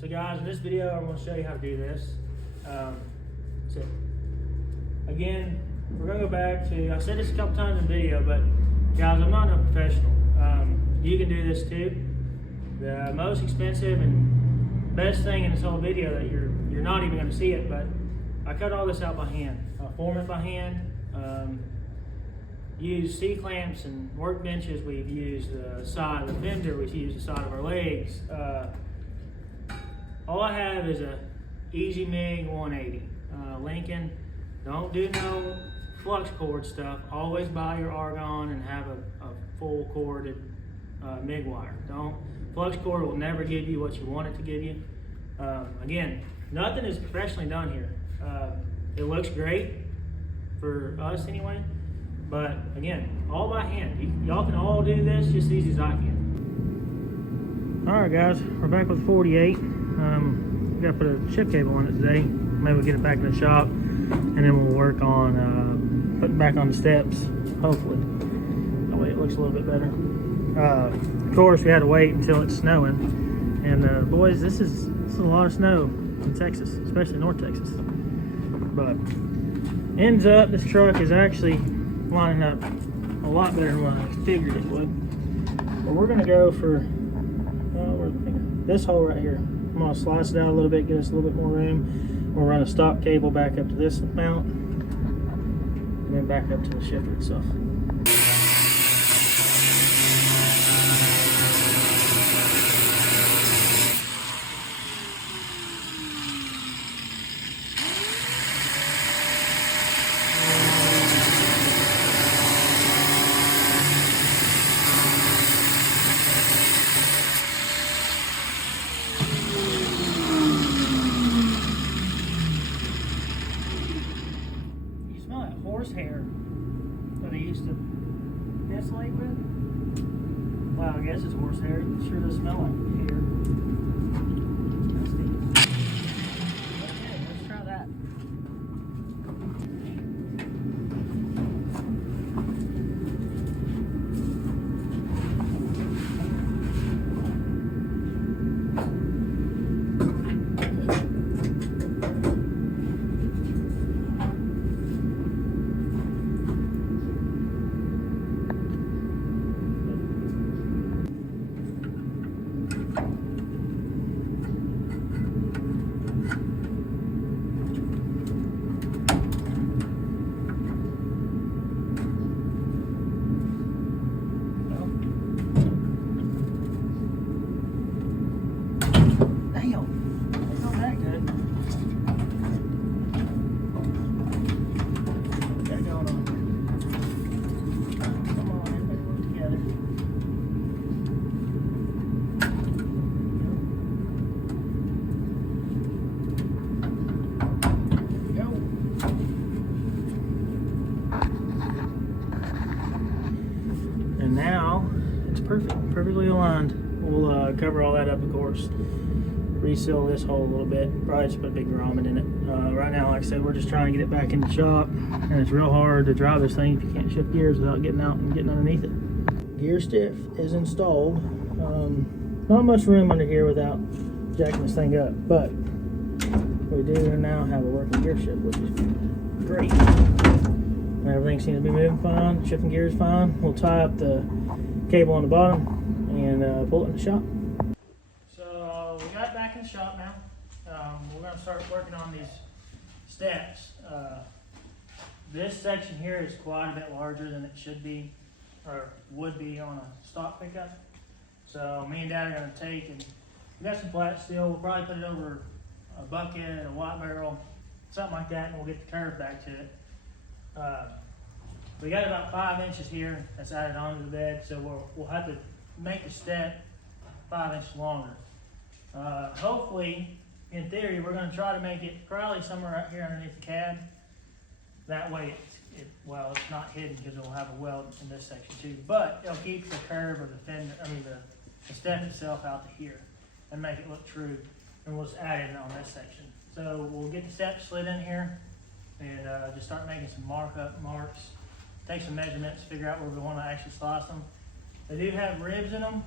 So guys, in this video, I'm going to show you how to do this. So again, we're going to go back to, I said this a couple times in video, but guys, I'm not a professional. You can do this too. The most expensive and best thing in this whole video that you're not even going to see it, but I cut all this out by hand. I form it by hand. Use C-clamps and workbenches. We've used the side of the fender. We've used the side of our legs. All I have is a Easy MIG 180. Lincoln. Don't do no flux cord stuff. Always buy your argon and have a full corded MIG wire. Flux cord will never give you what you want it to give you. Again, nothing is professionally done here. It looks great for us anyway, but again, all by hand. Y'all can all do this just as easy as I can. All right, guys, we're back with 48. We gotta put a chip cable on it today. Maybe we'll get it back in the shop, and then we'll work on putting it back on the steps, hopefully. That way it looks a little bit better. Of course, we had to wait until it's snowing. And boys, this is a lot of snow in Texas, especially North Texas. But ends up, this truck is actually lining up a lot better than what I figured it would. But we're gonna go for this hole right here. I'm gonna slice it out a little bit, get us a little bit more room. We'll run a stock cable back up to this mount, and then back up to the shifter itself. Hair that I used to insulate with. Well, I guess it's horsehair. It sure does smell like hair. That's neat. Okay, let's try that. And now it's perfectly aligned. We'll cover all that up, of course. Reseal this hole a little bit. Probably just put a big grommet in it. Right now, like I said, we're just trying to get it back in the shop, and it's real hard to drive this thing if you can't shift gears without getting out and getting underneath it. Gear stiff is installed. Not much room under here without jacking this thing up, but we do now have a working gear shift, which is great. Everything seems to be moving fine. Shifting gear is fine. We'll tie up the cable on the bottom and pull it in the shop. So we got it back in the shop now. We're going to start working on these steps. This section here is quite a bit larger than it should be or would be on a stock pickup. So me and Dad are going to take, and we got some flat steel. We'll probably put it over a bucket, a white barrel, something like that, and we'll get the curve back to it. We got about 5 inches here that's added onto the bed, so we'll have to make the step 5 inches longer. Hopefully, in theory, we're going to try to make it probably somewhere right here underneath the cab. That way, it's not hidden because it'll have a weld in this section too. But it'll keep the curve of the fender, the step itself out to here, and make it look true. And we'll just add it on this section. So we'll get the steps slid in here, and just start making some marks. Take some measurements, figure out where we want to actually slice them. They do have ribs in them.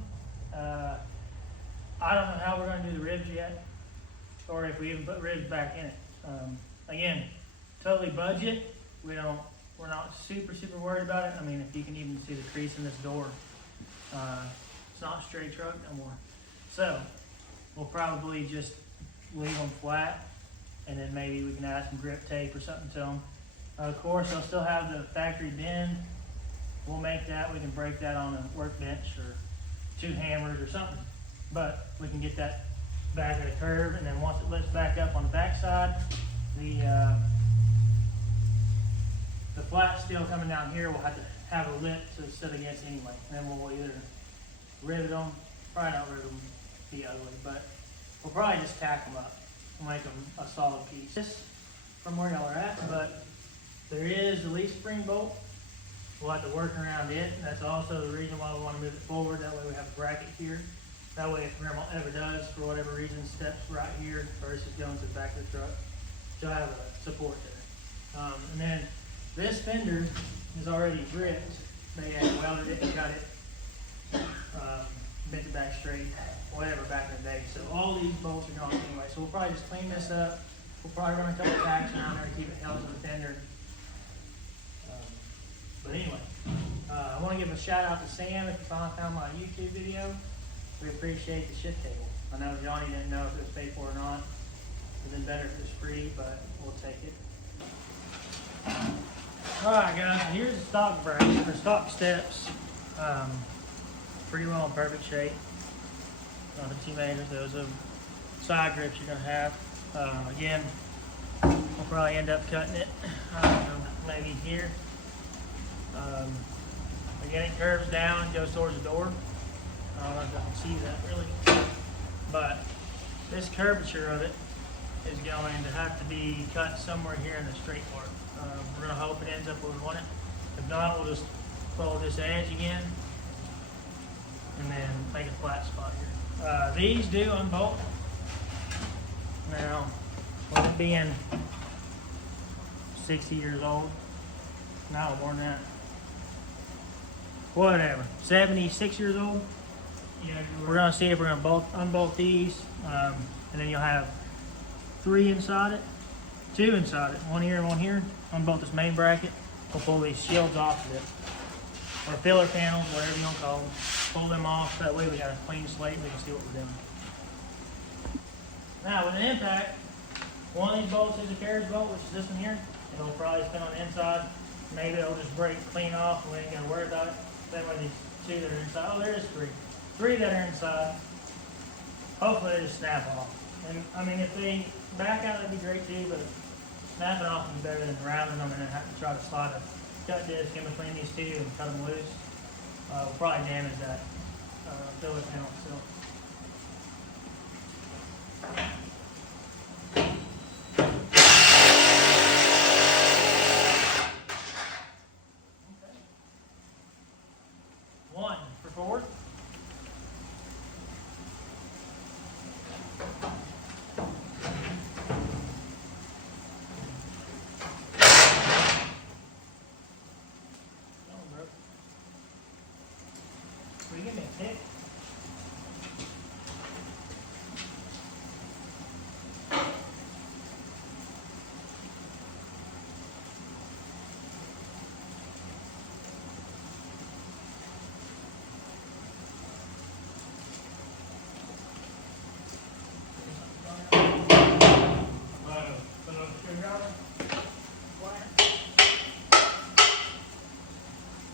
I don't know how we're going to do the ribs yet. or if we even put ribs back in it. Again, totally budget. We're not super worried about it. I mean, if you can even see the crease in this door, it's not a straight truck no more. So we'll probably just leave them flat, and then maybe we can add some grip tape or something to them. Of course, they'll still have the factory bend. We'll make that. We can break that on a workbench or 2 hammers or something. But we can get that back at a curve, and then once it lifts back up on the backside, the flat steel coming down here will have to have a lip to sit against anyway. And then we'll either rivet them, probably not rivet them, be ugly, but we'll probably just tack them up and make them a solid piece. Just from where y'all are at, but there is the leaf spring bolt. We'll have to work around it. That's also the reason why we want to move it forward. That way we have a bracket here. That way if Grandma ever does, for whatever reason, steps right here versus going to the back of the truck, she'll have a support there. And then this fender is already gripped. They had welded it and cut it, bent it back straight, whatever, back in the day. So all these bolts are gone anyway. So we'll probably just clean this up. We'll probably run a couple of tacks around there to keep it held to the fender. But anyway, I want to give a shout out to Sam if you finally found my YouTube video. We appreciate the shift table. I know Johnny didn't know if it was paid for or not. It would have been better if it was free, but we'll take it. Alright guys, here's the stock bracket, or stock steps. Pretty well in perfect shape. Nothing too major. Those are side grips you're going to have. Again, we'll probably end up cutting it, maybe here. Again, it curves down and goes towards the door. I don't know if I can see that really, but this curvature of it is going to have to be cut somewhere here in the straight part. We're going to hope it ends up where we want it. If not, we'll just fold this edge again and then make a flat spot here. These do unbolt. Now, with it being 60 years old, no, more than that, whatever, 76 years old, yeah, we're going to see if we're going to unbolt these, and then you'll have 3 inside it, 2 inside it, 1 here and 1 here. Unbolt this main bracket. We'll pull these shields off of it, or filler panels, whatever you want to call them. Pull them off. That way we got a clean slate and we can see what we're doing. Now with an impact, one of these bolts is a carriage bolt, which is this one here. It'll probably spin on the inside. Maybe it'll just break clean off and we ain't gonna worry about it. Same with these 2 that are inside. Oh, there is 3. 3 that are inside. Hopefully they just snap off. And I mean, if they back out, that'd be great too, but snapping off would be better than rounding them and then have to try to slide a cut disc in between these 2 and cut them loose. We'll probably damage that filler panel itself. One for forward. Will you give me a pick?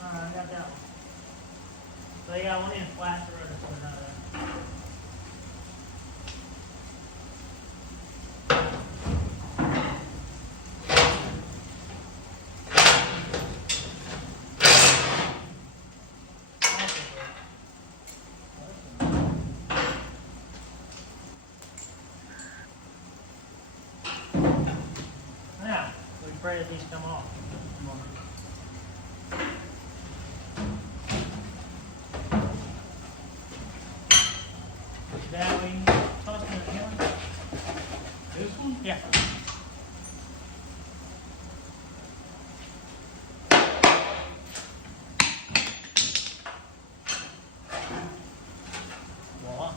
I got that one. So you got one in flat to run this one out of there. Now, we pray that these come off. That we toss it in the hammer. This one? Yeah. Voila.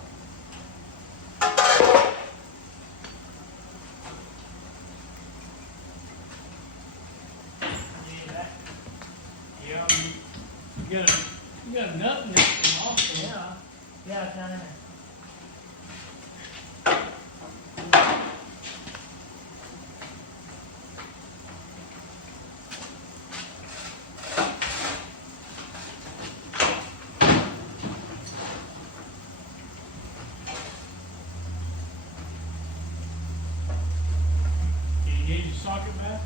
gauge the socket back?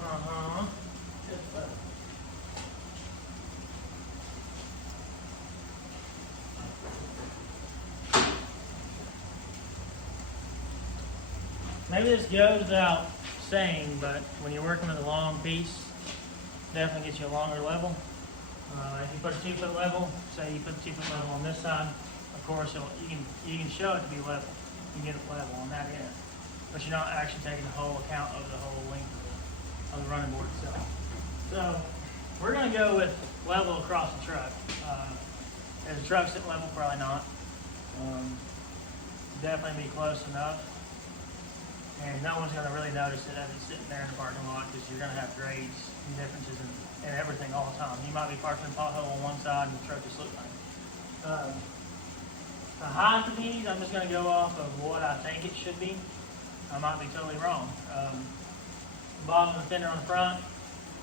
Uh-huh. Maybe this goes without saying, but when you're working with a long piece, definitely gets you a longer level. If you put a 2-foot level, say you put a 2-foot level on this side, of course you can show it to be level. You can get it level on that end, but you're not actually taking the whole account of the whole length of the running board itself. So we're going to go with level across the truck. Is the truck sitting level? Probably not. Definitely be close enough. And no one's going to really notice it as it's sitting there in the parking lot, because you're going to have grades and differences in everything all the time. You might be parked in a pothole on one side and the truck just looks like it. The height of these, I'm just going to go off of what I think it should be. I might be totally wrong. Bottom of the fender on the front,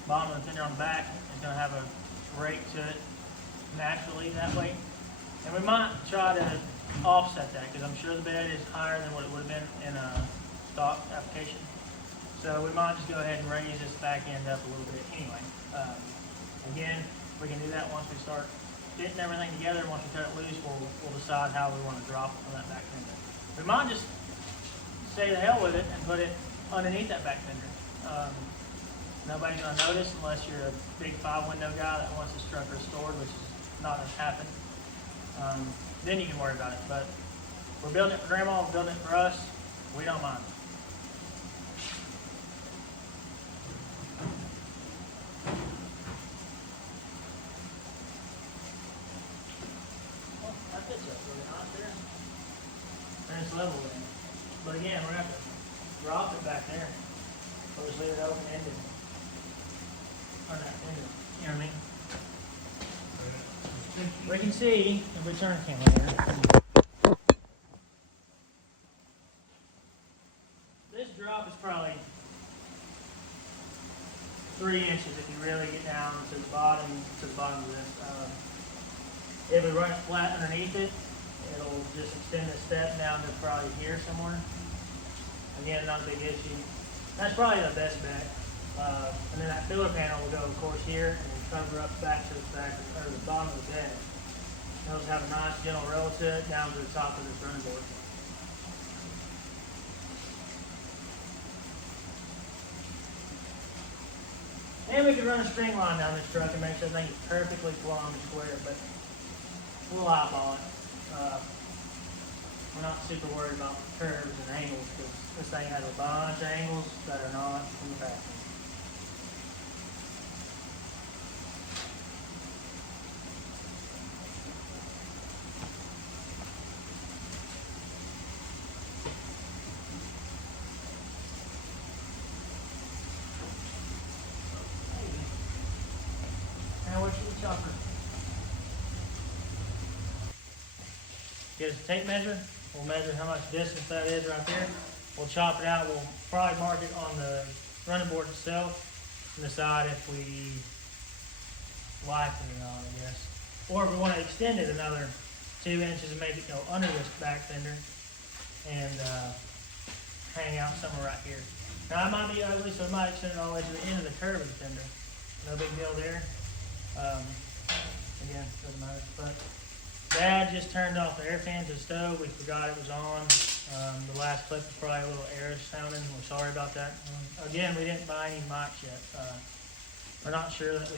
bottom of the fender on the back is going to have a rake to it naturally that way. And we might try to offset that, because I'm sure the bed is higher than what it would have been in a stock application. So we might just go ahead and raise this back end up a little bit anyway. Again, we can do that once we start fitting everything together. Once we cut it loose, we'll decide how we want to drop it from that back fender. We might just say the hell with it and put it underneath that back fender. Nobody's going to notice unless you're a big 5-window guy that wants his truck restored, which is not going to happen. Then you can worry about it. But we're building it for Grandma, we're building it for us. We don't mind. Well, that fits up really nice there. And it's level then. But again, we're going to have to drop it back there. Or just leave it open-ended. Or not ended. You know what I mean? We can see, if we turn the camera here. This drop is probably 3 inches if you really get down to the bottom of this. If we run it flat underneath it, it'll just extend the step down to probably here somewhere. Again, not a big issue. That's probably the best bet. And then that filler panel will go, of course, here and then cover up back to the back or the bottom of the bed. It'll have a nice gentle roll to it down to the top of this running board. And we can run a string line down this truck and make sure everything is perfectly plumb and square, but we'll eyeball it. We're not super worried about curves and angles, because this thing has a bunch of angles that are not in the factory. Now what's your chopper? Get us a tape measure. We'll measure how much distance that is right there. We'll chop it out. We'll probably mark it on the running board itself and decide if we like it or not, I guess. Or if we want to extend it another 2 inches and make it go under this back fender and hang out somewhere right here. Now it might be ugly, so it might extend it all the way to the end of the curve of the fender. No big deal there. Again, doesn't matter. But Dad just turned off the air fan to the stove. We forgot it was on. The last clip was probably a little airish sounding. We're sorry about that. Again, we didn't buy any mics yet. We're not sure that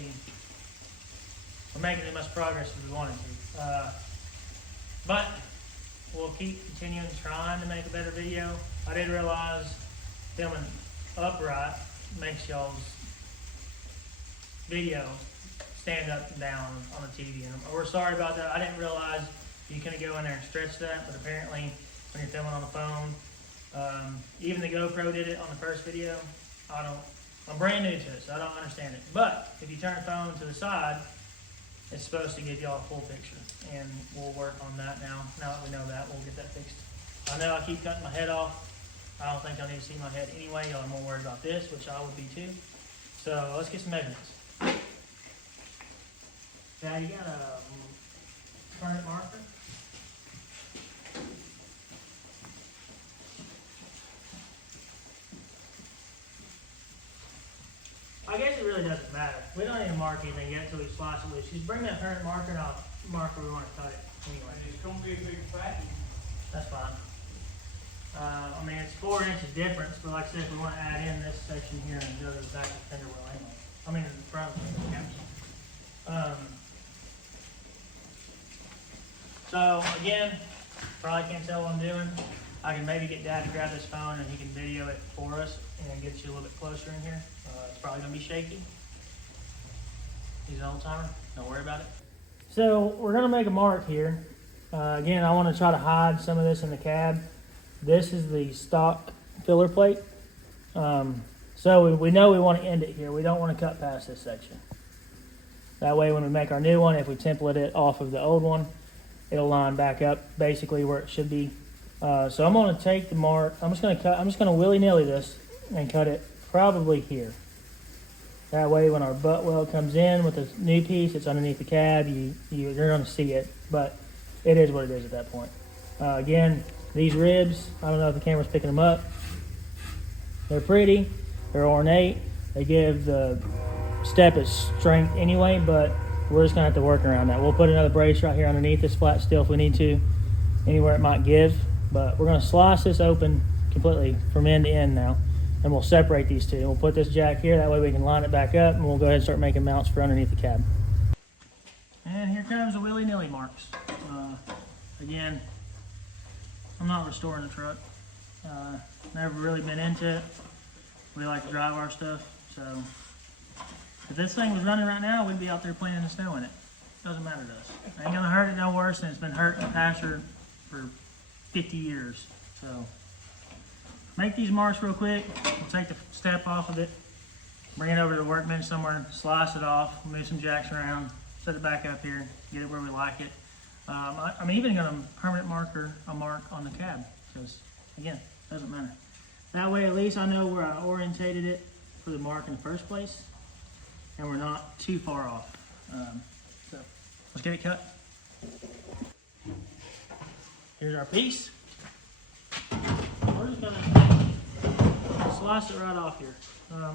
we're making as much progress as we wanted to. But we'll keep continuing trying to make a better video. I did realize filming upright makes y'all's video stand up and down on the TV, and we're sorry about that. I didn't realize you couldn't go in there and stretch that, but apparently when you're filming on the phone, Even the GoPro did it on the first video. I'm brand new to it, so I don't understand it. But if you turn the phone to the side, it's supposed to give y'all a full picture. And we'll work on that now. Now that we know that, we'll get that fixed. I know I keep cutting my head off. I don't think I need to see my head anyway. Y'all are more worried about this, which I would be too. So let's get some measurements. Dad, you got a current marker? I guess it really doesn't matter. We don't need to mark anything yet until we slice it loose. Just bring that current marker and I'll mark where we want to cut it anyway. It's going to be a big package. That's fine. I mean, it's 4 inches difference, but like I said, if we want to add in this section here and go to the back of the fender wheel anyway. I mean, in the front of the fender. So again, probably can't tell what I'm doing. I can maybe get Dad to grab this phone and he can video it for us and get you a little bit closer in here. It's probably gonna be shaky. He's an old timer, don't worry about it. So we're gonna make a mark here. Again, I wanna try to hide some of this in the cab. This is the stock filler plate. So we know we wanna end it here. We don't wanna cut past this section. That way when we make our new one, if we template it off of the old one, it'll line back up basically where it should be. So I'm gonna take the mark, I'm just gonna willy-nilly this and cut it probably here. That way when our butt weld comes in with the new piece, it's underneath the cab, you're gonna see it, but it is what it is at that point. Again, these ribs, I don't know if the camera's picking them up. They're pretty, they're ornate, they give the step its strength anyway, but we're just gonna have to work around that. We'll put another brace right here underneath this flat steel if we need to, anywhere it might give, but we're gonna slice this open completely from end to end now, and we'll separate these two. We'll put this jack here, that way we can line it back up, and we'll go ahead and start making mounts for underneath the cab. And here comes the willy-nilly marks. Again, I'm not restoring the truck. Never really been into it. We like to drive our stuff, so if this thing was running right now, we'd be out there playing in the snow in it. Doesn't matter to us. Ain't gonna hurt it no worse than it's been hurt in the pasture for 50 years. So make these marks real quick. We'll take the step off of it, bring it over to the workbench somewhere, slice it off, move some jacks around, set it back up here, get it where we like it. I'm even gonna permanent marker a mark on the cab, because again, doesn't matter. That way at least I know where I orientated it for the mark in the first place, and we're not too far off. So let's get it cut. Here's our piece. We're just gonna slice it right off here.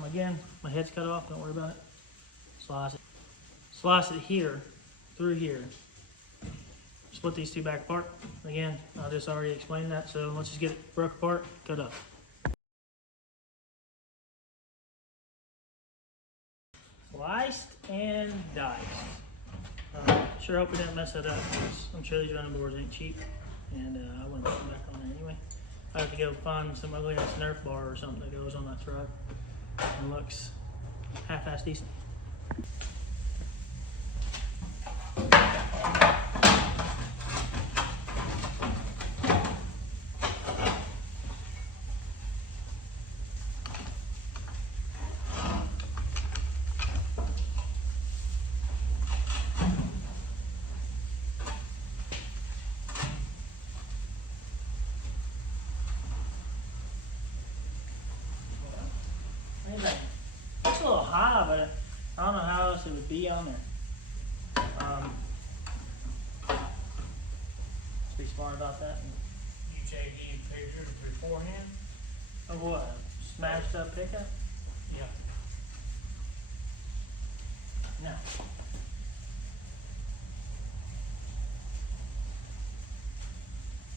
Again, my head's cut off, don't worry about it. Slice it. Slice it here, through here. Split these two back apart. Again, I just already explained that, so let's just get it broke apart, cut up. Sliced and diced. Sure hope we didn't mess that up, because I'm sure these running boards ain't cheap, and I wouldn't put them back on there anyway. I have to go find some ugly ass Nerf bar or something that goes on that truck and looks half-ass decent. It's a little high, but I don't know how else it would be on there. Let's be smart about that. You take these pictures beforehand? Of what? Smashed up pickup? Yeah. No.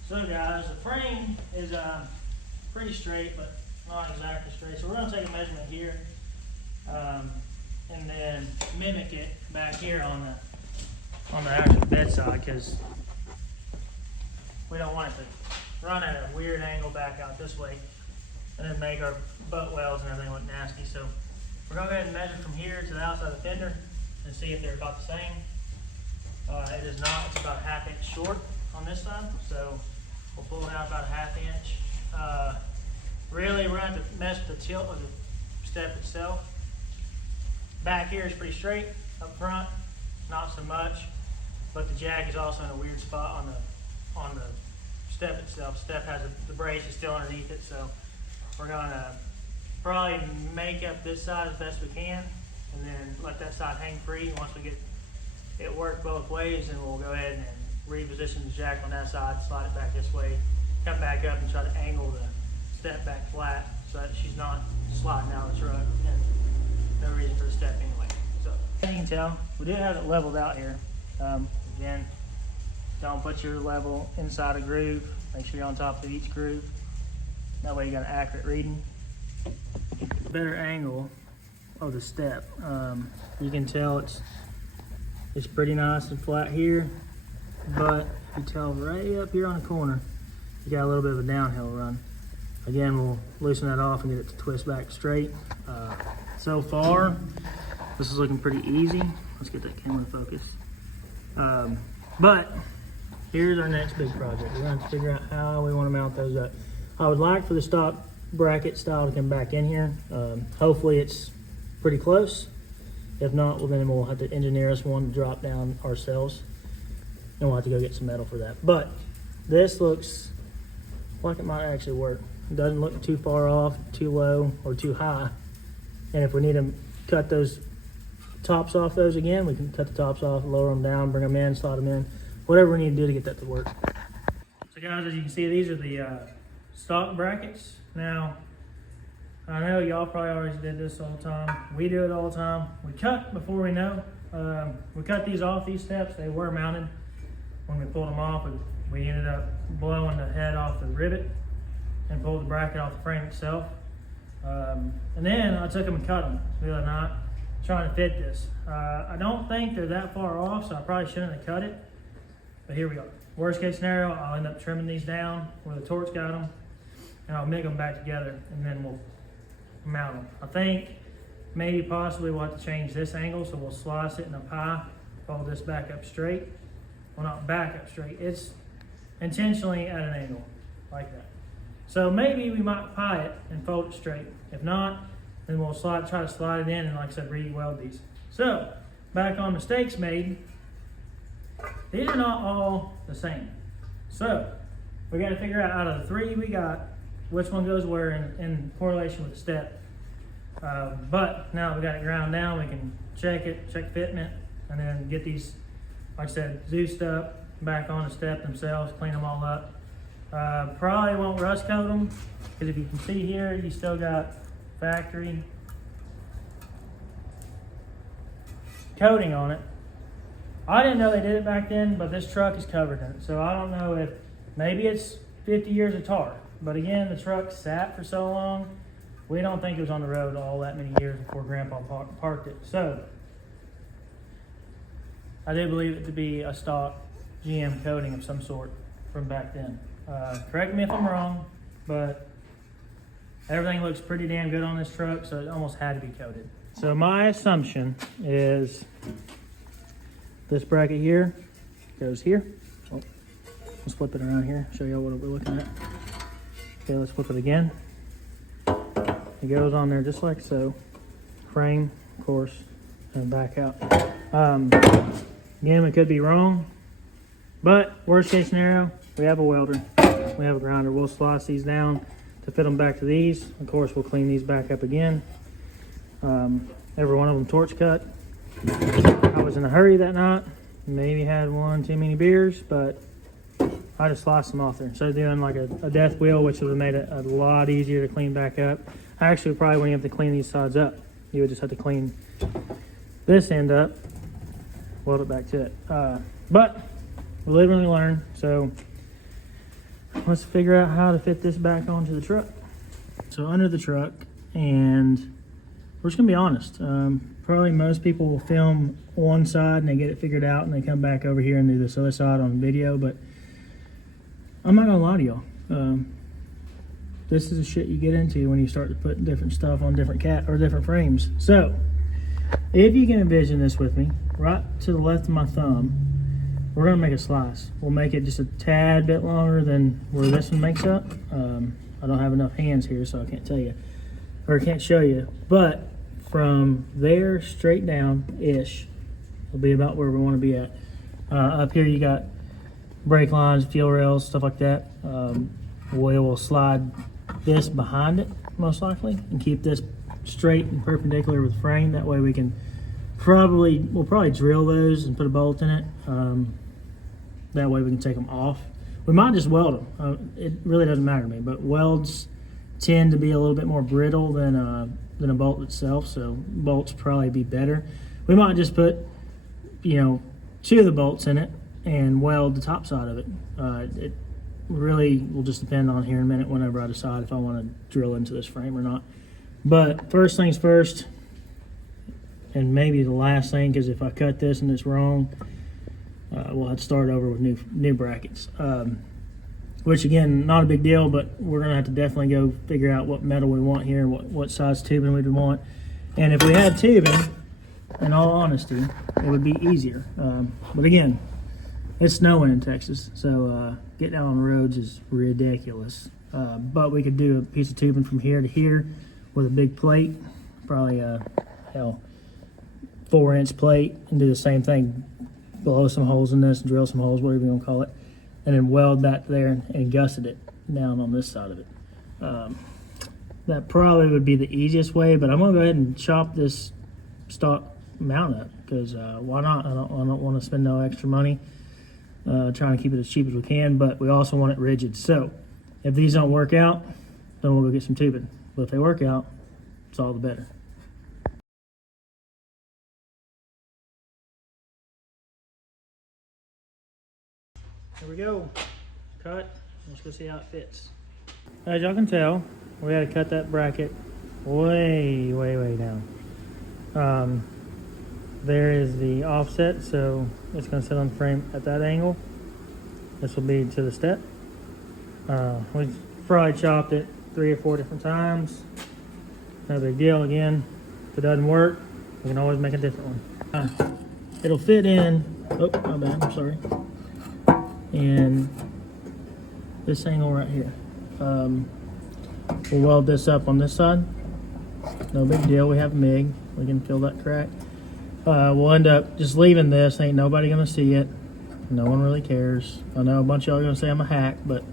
So guys, the frame is pretty straight, but not exactly straight. So we're going to take a measurement here, and then mimic it back here on the actual bedside, because we don't want it to run at a weird angle back out this way, and then make our butt welds and everything look nasty. So we're going to go ahead and measure from here to the outside of the fender and see if they're about the same. It is not. It's about a 1/2 inch short on this side, so we'll pull it out about a 1/2 inch. Really, we're going to have to mess with the tilt of the step itself. Back here is pretty straight. Up front, not so much. But the jack is also in a weird spot on the step itself. Step has the brace is still underneath it, so we're going to probably make up this side as best we can, and then let that side hang free. Once we get it worked both ways, and we'll go ahead and reposition the jack on that side, slide it back this way, come back up and try to angle the step back flat so that she's not sliding out of the truck, and no reason for the step anyway. So as you can tell, we did have it leveled out here. Again, don't put your level inside a groove. Make sure you're on top of each groove. That way you got an accurate reading. Better angle of the step. You can tell it's pretty nice and flat here, but you tell right up here on the corner, you got a little bit of a downhill run. Again, we'll loosen that off and get it to twist back straight. So far, this is looking pretty easy. Let's get that camera focused. But here's our next big project. We're going to figure out how we want to mount those up. I would like for the stock bracket style to come back in here. Hopefully it's pretty close. If not, well then we'll have to engineer us one to drop down ourselves, and we'll have to go get some metal for that. But this looks like it might actually work. It doesn't look too far off, too low, or too high. And if we need to cut those tops off those again, we can cut the tops off, lower them down, bring them in, slide them in, whatever we need to do to get that to work. So guys, as you can see, these are the stock brackets. Now, I know y'all probably always did this all the time. We do it all the time. We cut before we know. We cut these off, these steps. They were mounted. When we pulled them off, we ended up blowing the head off the rivet and pulled the bracket off the frame itself. And then I took them and cut them the other night, trying to fit this. I don't think they're that far off, so I probably shouldn't have cut it. But here we are. Worst case scenario, I'll end up trimming these down where the torch got them, and I'll make them back together, and then we'll mount them. I think maybe possibly we'll have to change this angle, so we'll slice it in a pie, fold this back up straight. Well, not back up straight, it's intentionally at an angle, like that. So maybe we might pie it and fold it straight. If not, then we'll try to slide it in and, like I said, re-weld these. So, back on mistakes made, these are not all the same. So, we got to figure out of the three we got, which one goes where in correlation with the step. But now we got it ground down, we can check fitment, and then get these, like I said, Zeused up, back on the step themselves, clean them all up. Probably won't rust coat them, because if you can see here, you still got factory coating on it. I didn't know they did it back then, but this truck is covered in it. So I don't know if, maybe it's 50 years of tar. But again, the truck sat for so long, we don't think it was on the road all that many years before Grandpa parked it. So I do believe it to be a stock GM coating of some sort from back then. Correct me if I'm wrong, but everything looks pretty damn good on this truck, so it almost had to be coated. So my assumption is this bracket here goes here. Oh, let's flip it around here, show you what we're looking at. Okay, let's flip it again. It goes on there just like so. Frame, of course, and back out. Again, we could be wrong, but worst case scenario, we have a welder, we have a grinder. We'll slice these down to fit them back to these. Of course, we'll clean these back up again. Every one of them torch cut. I was in a hurry that night. Maybe had one too many beers, but I just sliced them off there. Instead of doing like a death wheel, which would have made it a lot easier to clean back up. I actually probably wouldn't have to clean these sides up. You would just have to clean this end up, weld it back to it. But we live and we learn. So let's figure out how to fit this back onto the truck. So under the truck, and we're just gonna be honest. Probably most people will film one side and they get it figured out and they come back over here and do this other side on video, but I'm not gonna lie to y'all. This is the shit you get into when you start to put different stuff on different different frames. So if you can envision this with me, right to the left of my thumb, we're gonna make a slice. We'll make it just a tad bit longer than where this one makes up. I I don't have enough hands here, so I can't tell you, or can't show you. But from there straight down-ish will be about where we want to be at. Up here you got brake lines, fuel rails, stuff like that. We will slide this behind it, most likely, and keep this straight and perpendicular with the frame. That way we can we'll probably drill those and put a bolt in it. That way we can take them off. We might just weld them. It really doesn't matter to me, but welds tend to be a little bit more brittle than a bolt itself, so bolts probably be better. We might just put, you know, 2 of the bolts in it and weld the top side of it. It really will just depend on here in a minute whenever I decide if I want to drill into this frame or not. But first things first, and maybe the last thing, because if I cut this and it's wrong, we'll have to start over with new brackets. Which again, not a big deal, but we're gonna have to definitely go figure out what metal we want here and what size tubing we would want. And if we had tubing, in all honesty, it would be easier. But again, it's snowing in Texas, so getting out on the roads is ridiculous. But we could do a piece of tubing from here to here with a big plate, probably a 4-inch plate, and do the same thing. Blow some holes in this, drill some holes, whatever you want to call it, and then weld that there and gusset it down on this side of it. That probably would be the easiest way, but I'm gonna go ahead and chop this stock mount up, because why not? I don't want to spend no extra money trying to keep it as cheap as we can, but we also want it rigid. So if these don't work out, then we'll go get some tubing. But if they work out, it's all the better. Here we go. Cut. Let's go see how it fits. As y'all can tell, we had to cut that bracket way down. There is the offset, so it's going to sit on the frame at that angle. This will be to the step. We probably chopped it 3 or 4 different times. No big deal. Again, if it doesn't work, we can always make a different one. It'll fit in. Oh, my bad. I'm sorry. And this angle right here. We'll weld this up on this side. No big deal. We have MIG. We can fill that crack. We'll end up just leaving this. Ain't nobody gonna see it. No one really cares. I know a bunch of y'all are gonna say I'm a hack, but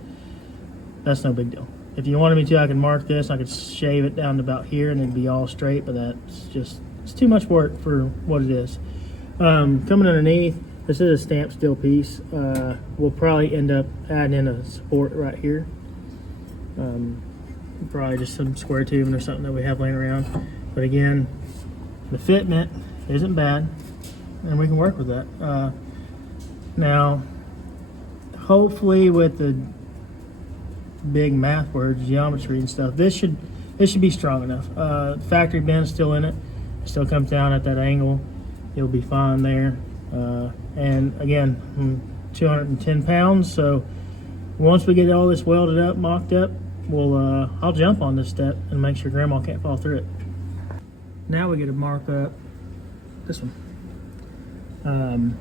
that's no big deal. If you wanted me to, I could mark this. I could shave it down to about here and it'd be all straight, but it's too much work for what it is. Coming underneath, this is a stamped steel piece. We'll probably end up adding in a support right here. Probably just some square tubing or something that we have laying around. But again, the fitment isn't bad, and we can work with that. Now, hopefully with the big math words, geometry and stuff, this should be strong enough. Factory bend's still in it. It still comes down at that angle. It'll be fine there. And again, 210 pounds. So once we get all this welded up, mocked up, I'll jump on this step and make sure Grandma can't fall through it. Now we get to mark up this one.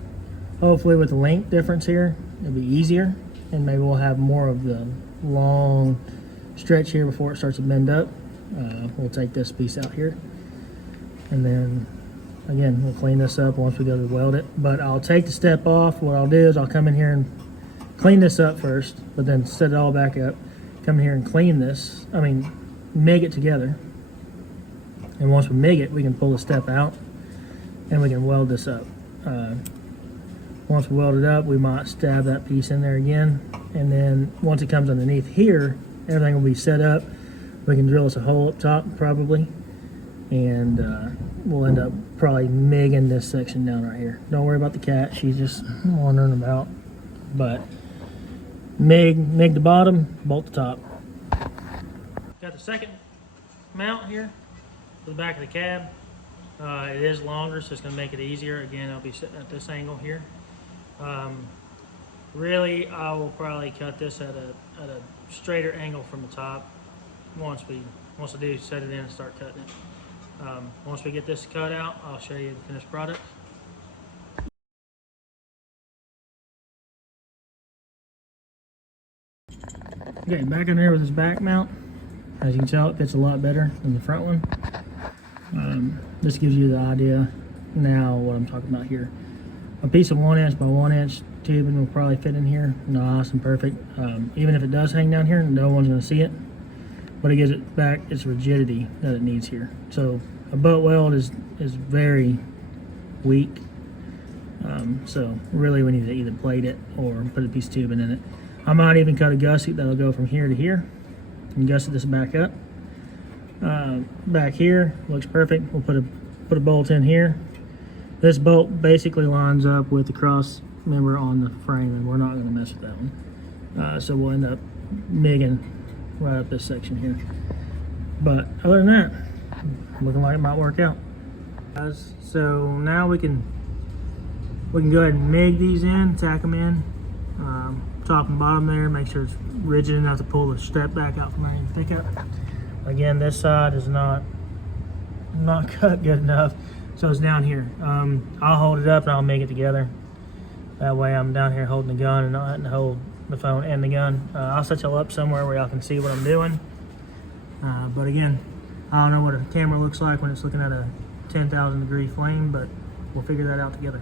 Hopefully with the length difference here, it'll be easier, and maybe we'll have more of the long stretch here before it starts to bend up. We'll take this piece out here, and then again, we'll clean this up once we go to weld it. But I'll take the step off. What I'll do is I'll come in here and clean this up first, but then set it all back up. Come in here and clean this. MIG it together. And once we MIG it, we can pull the step out and we can weld this up. Once we weld it up, we might stab that piece in there again. And then once it comes underneath here, everything will be set up. We can drill us a hole up top probably. And we'll end up probably MIGing this section down right here. Don't worry about the cat, she's just wandering about. But MIG the bottom, bolt the top. Got the second mount here for the back of the cab. It is longer, so it's going to make it easier. Again, I'll be sitting at this angle here. Really, I will probably cut this at a straighter angle from the top once I do set it in and start cutting it. Once we get this cut out, I'll show you the finished product. Okay, back in there with this back mount. As you can tell, it fits a lot better than the front one. This gives you the idea now what I'm talking about here. A piece of 1" by 1" tubing will probably fit in here nice and perfect. Even if it does hang down here, no one's going to see it, but it gives it back its rigidity that it needs here. So a butt weld is very weak, so really we need to either plate it or put a piece of tubing in it. I might even cut a gusset that'll go from here to here and gusset this back up. Back here looks perfect. We'll put a bolt in here. This bolt basically lines up with the cross member on the frame, and we're not going to mess with that one. So we'll end up MIGging right up this section here. But other than that, looking like it might work out. Guys, so now we can go ahead and MIG these in, tack them in, top and bottom there, make sure it's rigid enough to pull the strap back out from underneath the pickup. Again, this side is not cut good enough, so it's down here. I'll hold it up and I'll MIG it together. That way I'm down here holding the gun and not having to hold the phone and the gun. I'll set y'all up somewhere where y'all can see what I'm doing. But again, I don't know what a camera looks like when it's looking at a 10,000 degree flame, but we'll figure that out together.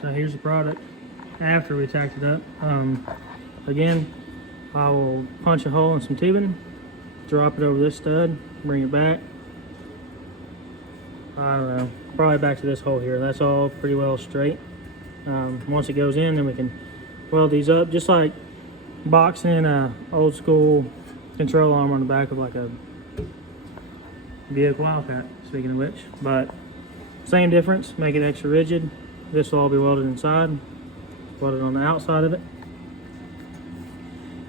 So here's the product after we tacked it up. Again, I will punch a hole in some tubing, drop it over this stud, bring it back. I don't know, probably back to this hole here. That's all pretty well straight. Once it goes in, then we can weld these up, just like boxing a old school control arm on the back of like a Buick Wildcat, speaking of which. But same difference, make it extra rigid. This will all be welded inside, welded on the outside of it.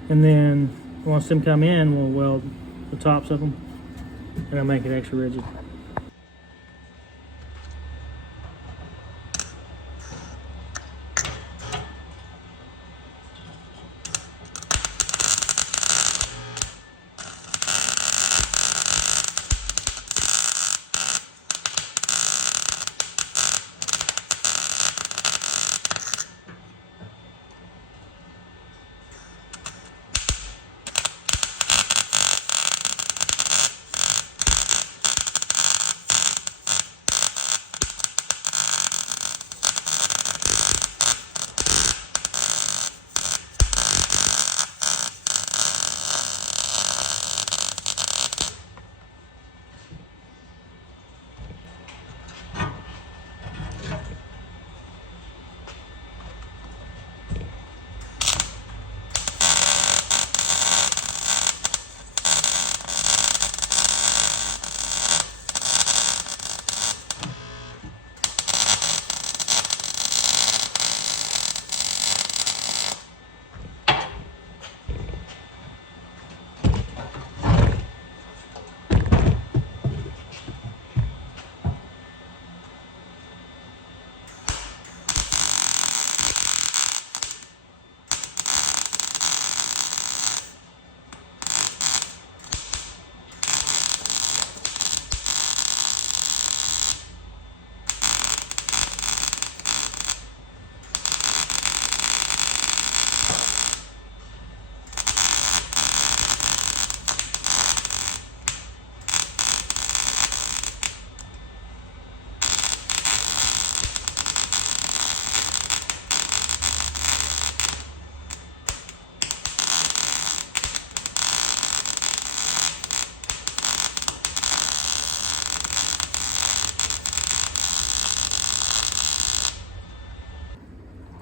And then once them come in, we'll weld the tops of them and I'll make it extra rigid.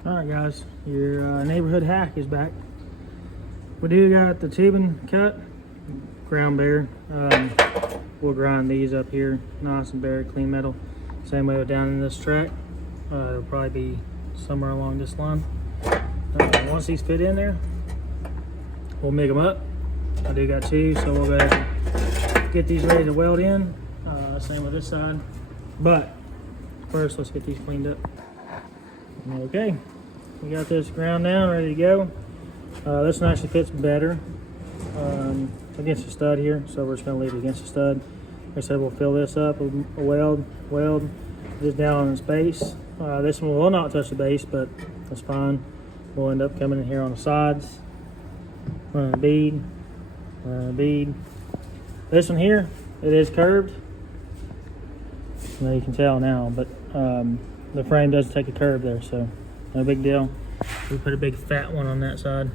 Alright guys, your neighborhood hack is back. We do got the tubing cut, ground bare. We'll grind these up here, nice and bare, clean metal. Same way with down in this track. It'll probably be somewhere along this line. Once these fit in there, we'll make them up. I do got two, so we'll go ahead and get these ready to weld in. Same with this side. But first, let's get these cleaned up. Okay, we got this ground down, ready to go. This one actually fits better against the stud here, so we're just gonna leave it against the stud. Like I said, we'll fill this up, weld this down on its base. This one will not touch the base, but that's fine. We'll end up coming in here on the sides, running a bead, This one here, it is curved. Well, you can tell now, but the frame does take a curve there, so no big deal. We put a big fat one on that side.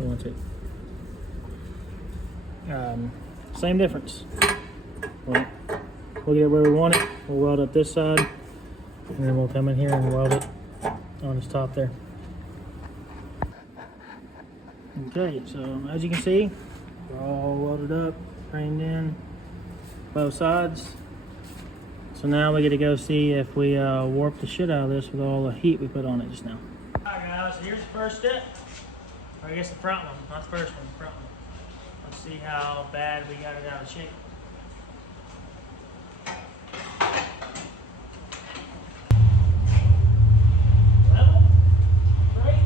You want it. Same difference. Well, we'll get it where we want it. We'll weld up this side, and then we'll come in here and weld it on its top there. Okay, so as you can see, we're all welded up, framed in, both sides. So now we get to go see if we warp the shit out of this with all the heat we put on it just now. Alright guys, here's the first step. Or I guess the front one, not the first one, the front one. Let's see how bad we got it out of shape. Level, great.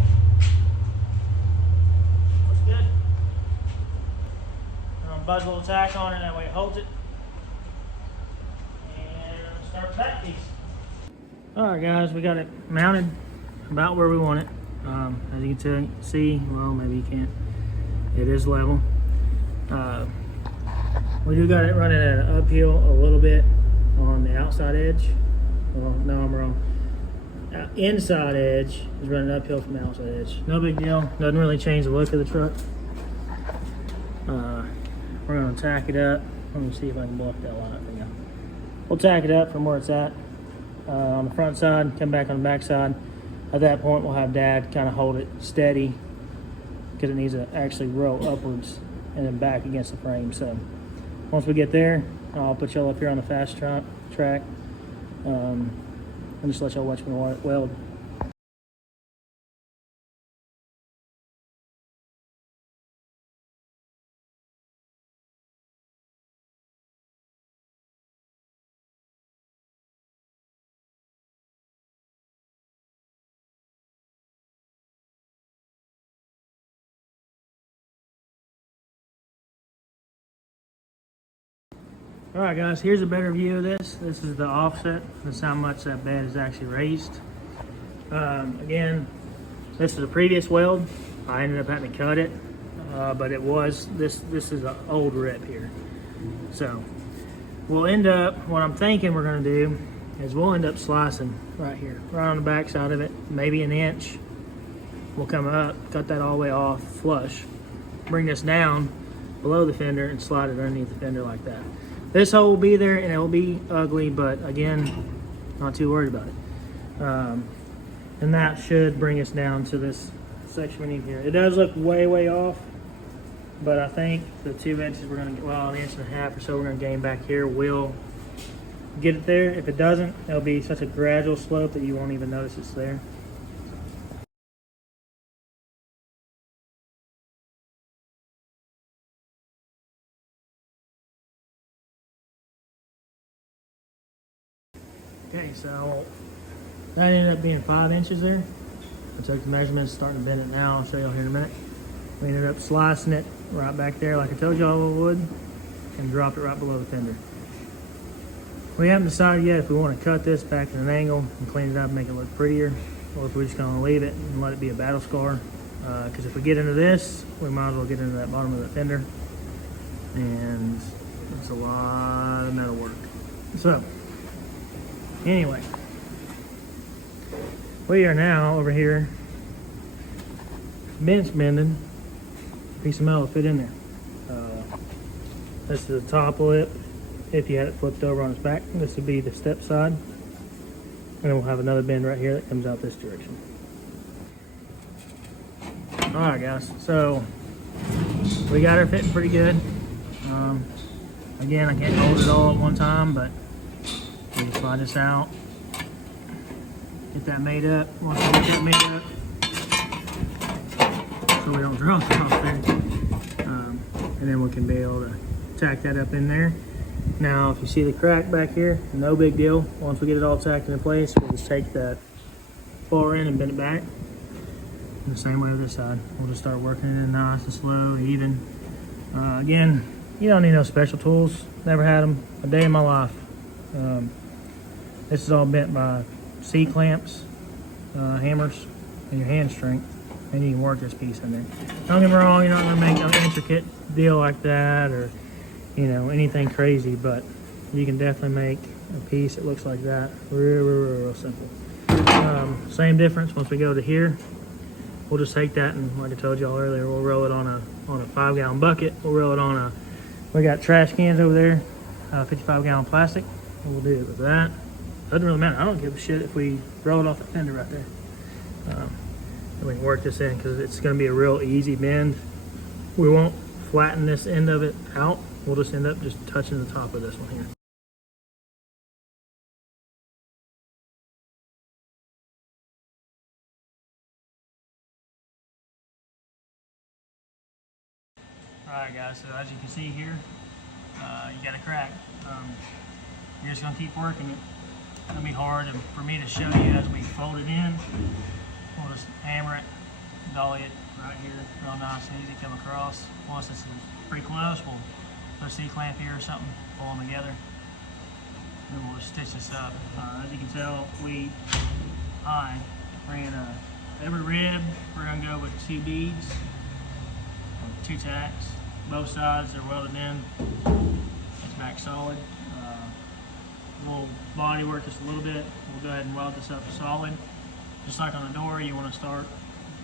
Looks good. I'm gonna buzz a little tack on it, that way it holds it. And start the back piece. Alright guys, we got it mounted about where we want it. As you can see, well, maybe you can't. It is level. We do got it running at an uphill a little bit on the outside edge. Well, no, I'm wrong. Inside edge is running uphill from the outside edge. No big deal. Doesn't really change the look of the truck. We're gonna tack it up. Let me see if I can block that line up for you. We'll tack it up from where it's at on the front side, come back on the back side. At that point, we'll have Dad kind of hold it steady because it needs to actually roll upwards and then back against the frame. So once we get there, I'll put y'all up here on the fast track and just let y'all watch me weld. All right guys, here's a better view of this. This is the offset. That's how much that bed is actually raised. Again, this is a previous weld. I ended up having to cut it, but it was, this is an old rip here. So we'll end up, what I'm thinking we're gonna do is we'll end up slicing right here, right on the back side of it, maybe an inch. We'll come up, cut that all the way off, flush, bring this down below the fender and slide it underneath the fender like that. This hole will be there and it will be ugly, but again, not too worried about it. And that should bring us down to this section we need here. It does look way off, but I think the 2 inches we're gonna get, well, an inch and a half or so we're gonna gain back here will get it there. If it doesn't, it'll be such a gradual slope that you won't even notice it's there. Okay, so that ended up being 5 inches there. I took the measurements, starting to bend it now. I'll show you here in a minute. We ended up slicing it right back there like I told y'all we would and drop it right below the fender. We haven't decided yet if we want to cut this back at an angle and clean it up and make it look prettier, or if we're just going to leave it and let it be a battle scar. Because if we get into this, we might as well get into that bottom of the fender. And it's a lot of metal work. So, anyway, we are now over here bench bending a piece of metal to fit in there. This is the top lip. If you had it flipped over on its back, this would be the step side. And then we'll have another bend right here that comes out this direction. All right, guys. So we got her fitting pretty good. Again, I can't hold it all at one time, but we just slide this out, get that made up. Once we get that made up, so we don't drop it off there, and then we can be able to tack that up in there. Now, if you see the crack back here, no big deal. Once we get it all tacked into place, we'll just take that far end and bend it back. And the same way with this side. We'll just start working it in nice and slow, even. Again, you don't need no special tools. Never had them a day in my life. This is all bent by C-clamps, hammers, and your hand strength. And you can work this piece in there. Don't get me wrong, you're not gonna make an intricate deal like that, or anything crazy, but you can definitely make a piece that looks like that. Real simple. Same difference once we go to here. We'll just take that, and like I told y'all earlier, we'll roll it on a 5-gallon bucket. We'll roll it on we got trash cans over there, 55-gallon plastic. And we'll do it with that. Doesn't really matter. I don't give a shit if we roll it off the fender right there. And we can work this in because it's going to be a real easy bend. We won't flatten this end of it out. We'll just end up just touching the top of this one here. Alright guys, so as you can see here, you got a crack. You're just going to keep working it. It's going to be hard for me to show you as we fold it in. We'll just hammer it, dolly it right here, real nice and easy, come across. Once it's pretty close, we'll put a C-clamp here or something, pull them together, and then we'll just stitch this up. As you can tell, I ran every rib, we're going to go with 2 beads, 2 tacks. Both sides are welded in. It's back solid. We'll body work this a little bit. We'll go ahead and weld this up solid. Just like on a door, you want to start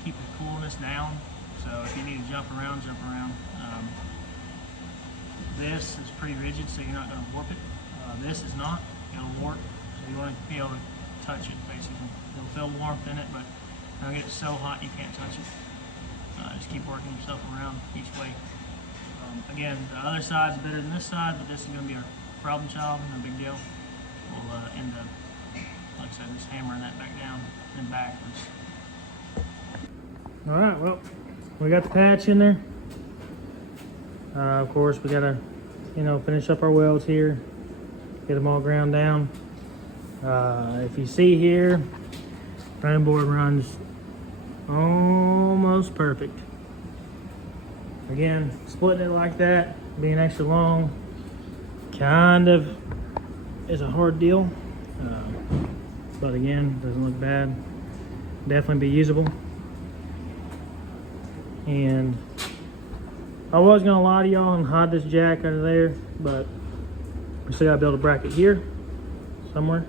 keep the coolness down. So if you need to jump around, jump around. This is pretty rigid, so you're not going to warp it. This is not. It'll warp, so you want to be able to touch it, basically. It'll feel warmth in it, but it'll get so hot you can't touch it. Just keep working yourself around each way. Again, the other side's better than this side, but this is going to be our problem child, no big deal. We'll end up, like I said, just hammering that back down and backwards. All right, well, we got the patch in there. Of course, we got to, finish up our welds here, get them all ground down. If you see here, frame board runs almost perfect. Again, splitting it like that, being extra long, kind of is a hard deal. But again, doesn't look bad. Definitely be usable. And I was gonna lie to y'all and hide this jack under there, but we still gotta build a bracket here somewhere,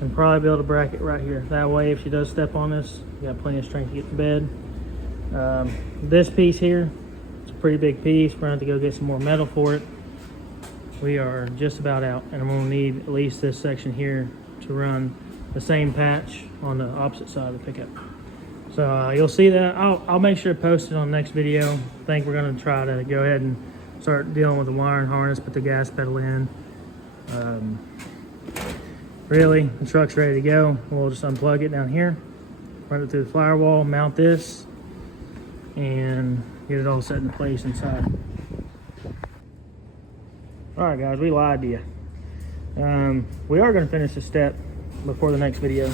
and probably build a bracket right here. That way, if she does step on this, you got plenty of strength to get to bed. This piece here, it's a pretty big piece. We're gonna have to go get some more metal for it. We are just about out, and I'm gonna need at least this section here to run the same patch on the opposite side of the pickup. So you'll see that. I'll make sure to post it on the next video. I think we're gonna try to go ahead and start dealing with the wiring harness, put the gas pedal in. Really, the truck's ready to go. We'll just unplug it down here, run it through the firewall, mount this, and get it all set in place inside. All right, guys, we lied to you. We are going to finish this step before the next video.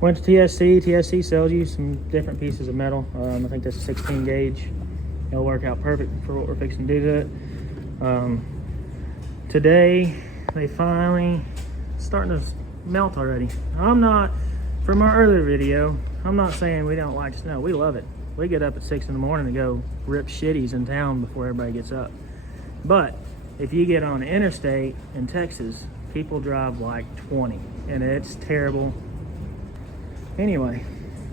Went to TSC. TSC sells you some different pieces of metal. I think that's a 16 gauge. It'll work out perfect for what we're fixing to do to it. Today, they finally starting to melt already. From our earlier video, I'm not saying we don't like snow. We love it. We get up at 6 in the morning to go rip shitties in town before everybody gets up. But if you get on the interstate in Texas, people drive like 20, and it's terrible. Anyway,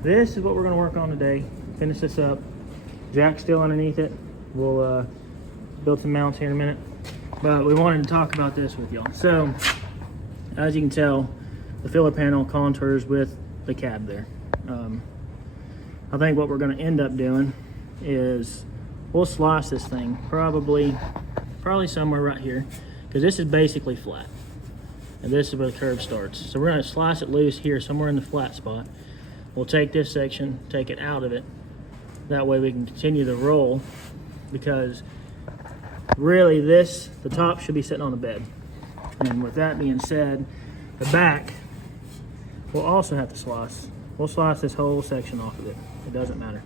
this is what we're gonna work on today. Finish this up. Jack's still underneath it. We'll build some mounts here in a minute. But we wanted to talk about this with y'all. So, as you can tell, the filler panel contours with the cab there. I think what we're going to end up doing is we'll slice this thing probably somewhere right here, because this is basically flat and this is where the curve starts. So we're going to slice it loose here somewhere in the flat spot. We'll take this section, take it out of it. That way we can continue the roll, because really the top should be sitting on the bed. And with that being said, the back we'll also have to slice. We'll slice this whole section off of it. It doesn't matter.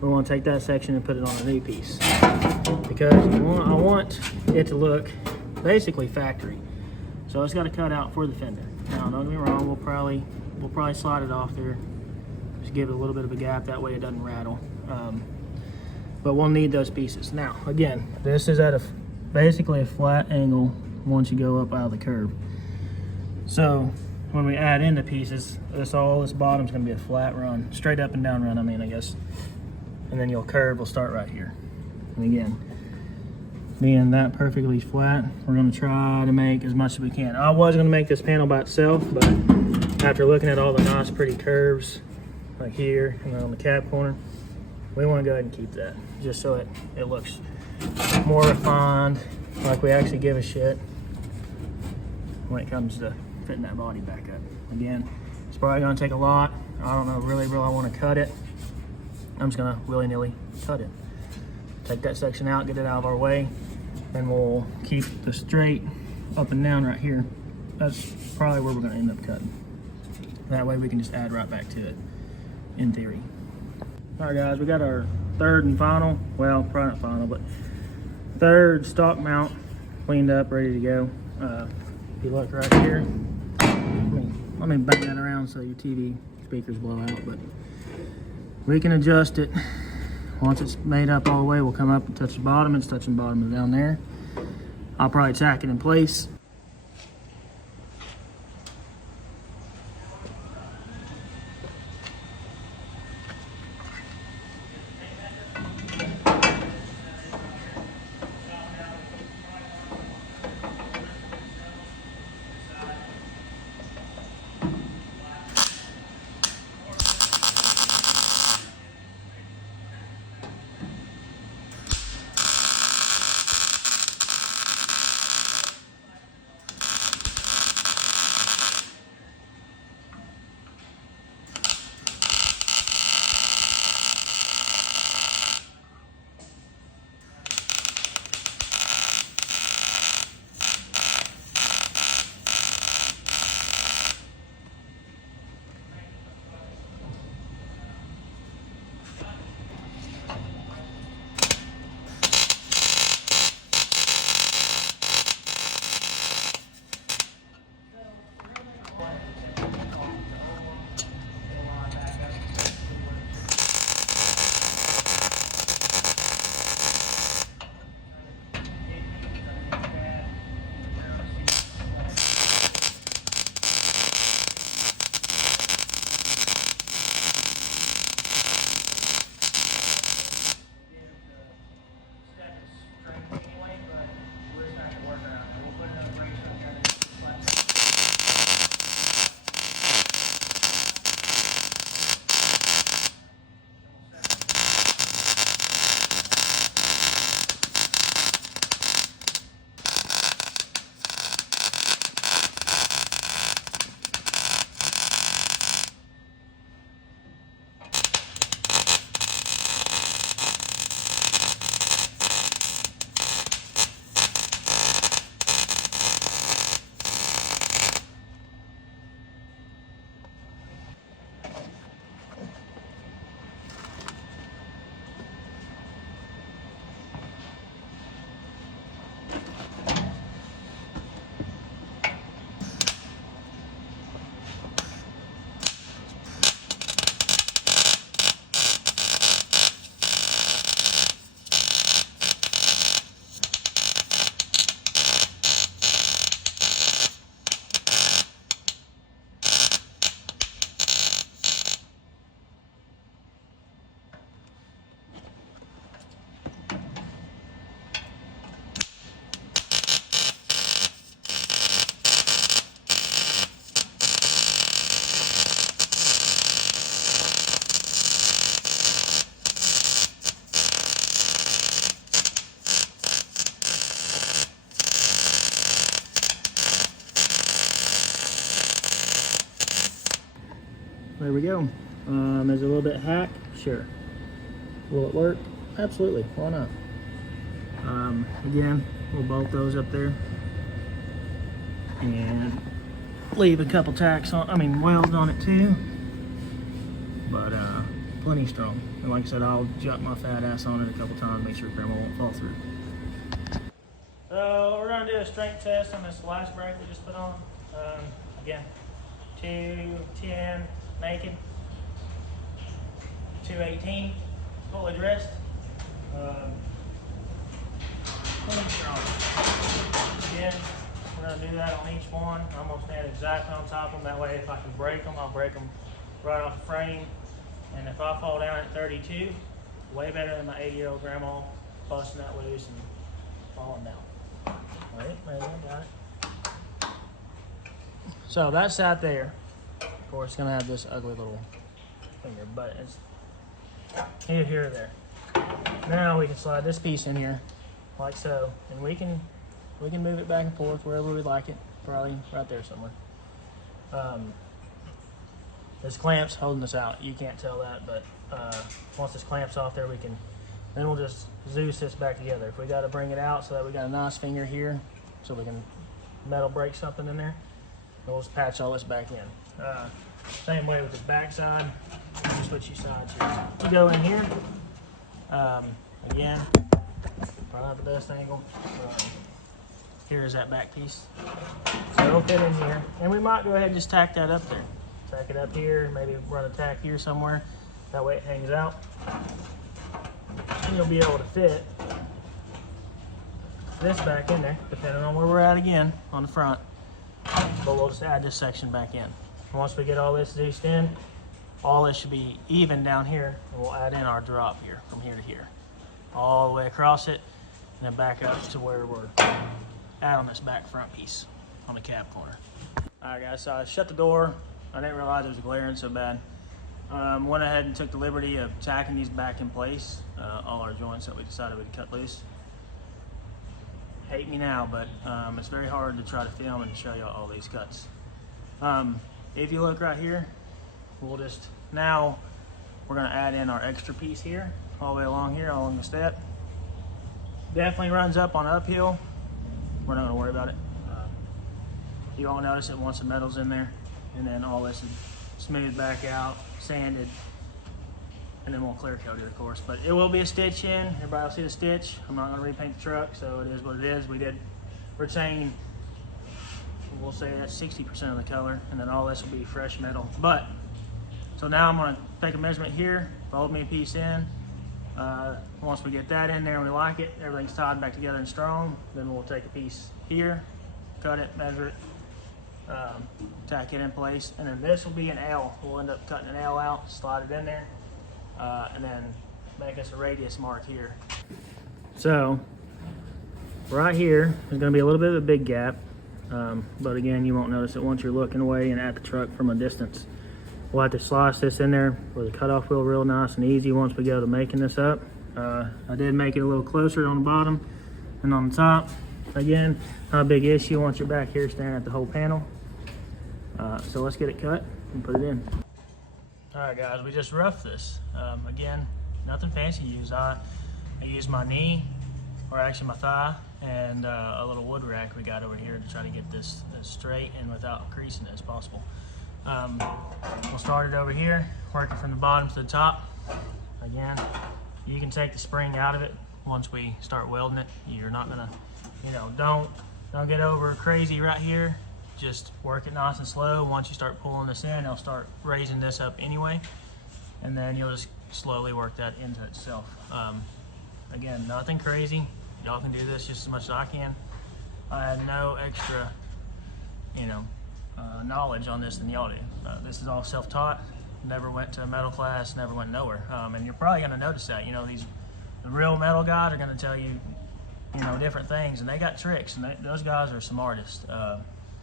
We want to take that section and put it on a new piece, because I want it to look basically factory. So it's got to cut out for the fender. Now, don't get me wrong, we'll probably slide it off there. Just give it a little bit of a gap, that way it doesn't rattle. But we'll need those pieces. Now, again, this is at basically a flat angle once you go up out of the curve. So when we add in the pieces, this bottom's gonna be a flat run, straight up and down run, I guess. And then your curve will start right here. And again, being that perfectly flat, we're gonna try to make as much as we can. I was gonna make this panel by itself, but after looking at all the nice pretty curves, like here and then on the cap corner, we wanna go ahead and keep that, just so it looks more refined, like we actually give a shit when it comes to fitting that body back up. Again, it's probably gonna take a lot. I don't know really I wanna cut it. I'm just gonna willy-nilly cut it. Take that section out, get it out of our way, and we'll keep the straight up and down right here. That's probably where we're gonna end up cutting. That way we can just add right back to it, in theory. All right guys, we got our third and final, well, probably not final, but third stock mount cleaned up, ready to go. If you look right here, let me bang that around so your TV speakers blow out, but we can adjust it. Once it's made up all the way, we'll come up and touch the bottom. It's touching the bottom down there. I'll probably tack it in place. go. Is it a little bit hack? Sure. Will it work? Absolutely. Why not? Again, we'll bolt those up there and leave a couple tacks on, welds on it too. But plenty strong. And like I said, I'll jump my fat ass on it a couple times, make sure Grandma won't fall through. So we're gonna do a strength test on this last brake we just put on. Again, 210 naked, 218 fully dressed. Plenty strong. Again, we're gonna do that on each one. I'm gonna stand exactly on top of them. That way, if I can break them, I'll break them right off the frame. And if I fall down at 32, way better than my 80-year-old grandma busting that loose and falling down. Wait, maybe I got it. So that's out there. Of course, it's gonna have this ugly little finger, but it's here or there. Now we can slide this piece in here, like so, and we can move it back and forth wherever we like it. Probably right there somewhere. This clamp's holding us out. You can't tell that, but once this clamp's off there, then we'll just Zeus this back together. If we got to bring it out so that we got a nice finger here, so we can metal break something in there, then we'll just patch all this back in. Same way with the back side. Just switch your sides here. You go in here. Again, probably not the best angle. Here is that back piece. So it'll fit in here. And we might go ahead and just tack that up there. Tack it up here, maybe run a tack here somewhere. That way it hangs out. And you'll be able to fit this back in there, depending on where we're at again on the front. But we'll just add this section back in. Once we get all this Zeused in, all this should be even down here, and we'll add in our drop here, from here to here. All the way across it, and then back up to where we're at on this back front piece, on the cab corner. All right guys, so I shut the door. I didn't realize it was glaring so bad. Went ahead and took the liberty of tacking these back in place, all our joints that we decided we'd cut loose. Hate me now, but it's very hard to try to film and show you all these cuts. If you look right here, now we're gonna add in our extra piece here, all the way along here, all along the step. Definitely runs up on uphill. We're not gonna worry about it. You won't notice it once the metal's in there, and then all this is smoothed back out, sanded, and then we'll clear coat it, of course. But it will be a stitch in. Everybody will see the stitch. I'm not gonna repaint the truck, so it is what it is. We did retain, we'll say that's 60% of the color, and then all this will be fresh metal. But, so now I'm gonna take a measurement here, fold me a piece in. Once we get that in there and we like it, everything's tied back together and strong, then we'll take a piece here, cut it, measure it, tack it in place, and then this will be an L. We'll end up cutting an L out, slide it in there, and then make us a radius mark here. So, right here is gonna be a little bit of a big gap, but again, you won't notice it once you're looking away and at the truck from a distance. We'll have to slice this in there with the cutoff wheel real nice and easy once we go to making this up. I did make it a little closer on the bottom and on the top. Again, not a big issue once you're back here staring at the whole panel. So let's get it cut and put it in. All right guys, we just roughed this. Again, nothing fancy to use. I used my knee, or actually my thigh, and a little wood rack we got over here to try to get this straight and without creasing it as possible. We'll start it over here, working from the bottom to the top. Again, you can take the spring out of it once we start welding it. You're not gonna, don't get over crazy right here. Just work it nice and slow. Once you start pulling this in, it'll start raising this up anyway, and then you'll just slowly work that into itself. Again, nothing crazy. Y'all can do this just as much as I can. I had no extra, knowledge on this than y'all do. This is all self-taught. Never went to a metal class, never went nowhere. And you're probably gonna notice that, the real metal guys are gonna tell you, different things, and they got tricks, and those guys are some artists.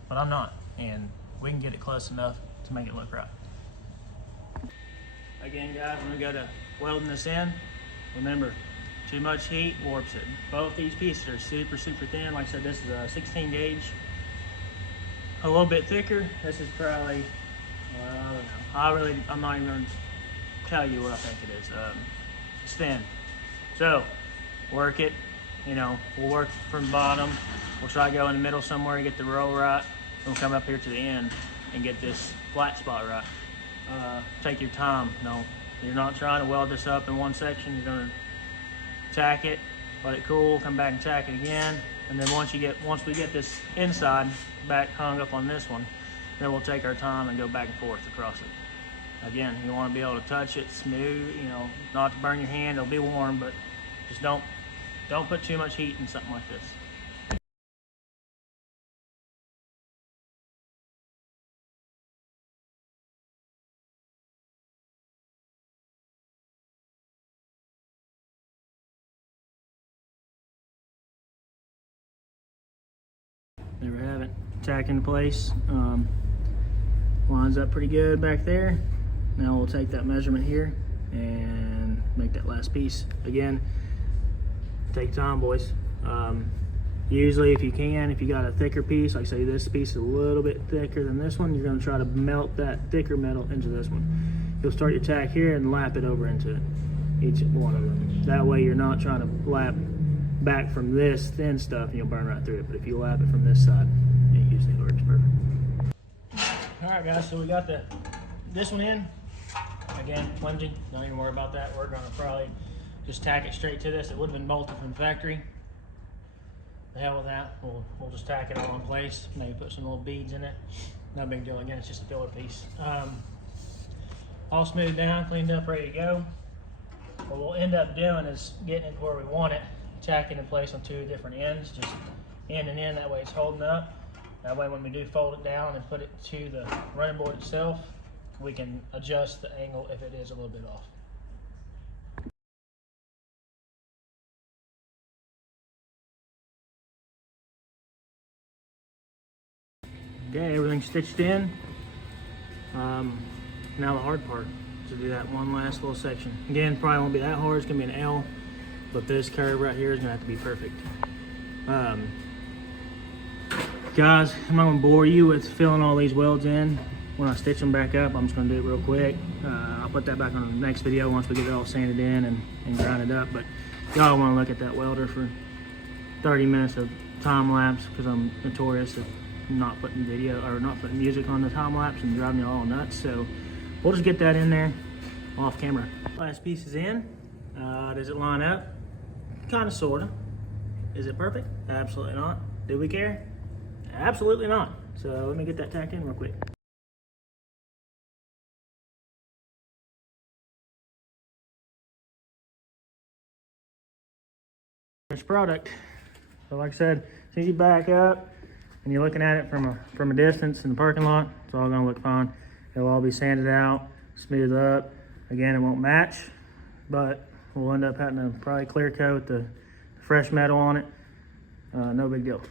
But I'm not, and we can get it close enough to make it look right. Again, guys, when we go to welding this in, remember, too much heat warps it. Both these pieces are super, super thin. Like I said, this is a 16 gauge, a little bit thicker. This is probably, I don't know, I'm not even gonna tell you what I think it is. It's thin. So, work it, you know, we'll work from the bottom. We'll try to go in the middle somewhere and get the roll right. We'll come up here to the end and get this flat spot right. Take your time. No, you're not trying to weld this up in one section. You're gonna tack it, let it cool, come back and tack it again. And then once we get this inside back hung up on this one, then we'll take our time and go back and forth across it. Again, you want to be able to touch it smooth, you know, not to burn your hand. It'll be warm, but just don't put too much heat in something like this. There we have it, tacked into place. Lines up pretty good back there. Now we'll take that measurement here and make that last piece. Again, take time, boys. Usually if you got a thicker piece, like say this piece is a little bit thicker than this one, you're gonna try to melt that thicker metal into this one. You'll start your tack here and lap it over into each one of them. That way you're not trying to lap back from this thin stuff and you'll burn right through it. But if you lap it from this side, it usually works perfect. All right, guys, so we got this one in. Again, flimsy, don't even worry about that. We're gonna probably just tack it straight to this. It would have been bolted from the factory. The hell with that. We'll just tack it all in place. Maybe put some little beads in it. No big deal. Again, it's just a filler piece. All smoothed down, cleaned up, ready to go. What we'll end up doing is getting it where we want it, tacking in place on two different ends, just end and end. That way it's holding up. That way when we do fold it down and put it to the running board itself, we can adjust the angle if it is a little bit off. Okay, everything's stitched in. Now the hard part, to do that one last little section. Again, probably won't be that hard, it's gonna be an L, but this curve right here is gonna have to be perfect. Guys, I'm not gonna bore you with filling all these welds in. When I stitch them back up, I'm just gonna do it real quick. I'll put that back on the next video once we get it all sanded in and grinded up. But y'all wanna look at that welder for 30 minutes of time lapse, because I'm notorious of not putting music on the time lapse and driving you all nuts. So we'll just get that in there off camera. Last piece is in. Does it line up? Kind of, sort of. Is it perfect? Absolutely not. Do we care? Absolutely not. So let me get that tacked in real quick. Finished product. So like I said, as soon as you back up and you're looking at it from a distance in the parking lot, it's all gonna look fine. It'll all be sanded out, smoothed up. Again, it won't match, but we'll end up having to probably clear coat the fresh metal on it. No big deal.